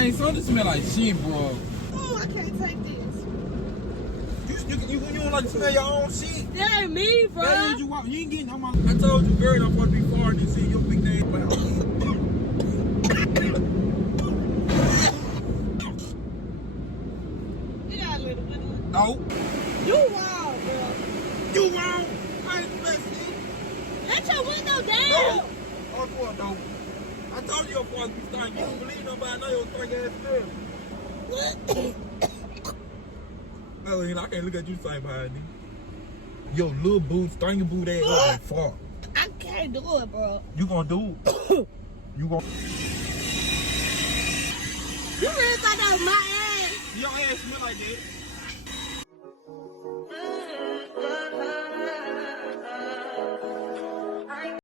Man, something smell like shit, bro. Oh, I can't take this. You don't like to smell your own shit? That ain't me, bro. That is you walk. You ain't getting on my. I told you, girl, I'm supposed to be farting and see your big name. You got a little bit of. No. You wild, bro. You wrong. I ain't do that shit. Let your window down. No. Oh, what, though? I told you your father be stinking. You don't believe nobody. I know your stink ass girl. What? Oh, I can't look at you same behind me. Yo, little boot, stinking boot ass up and fart. I can't do it, bro. You gonna do it. You gonna. You really thought that was my ass? Your ass smell like that.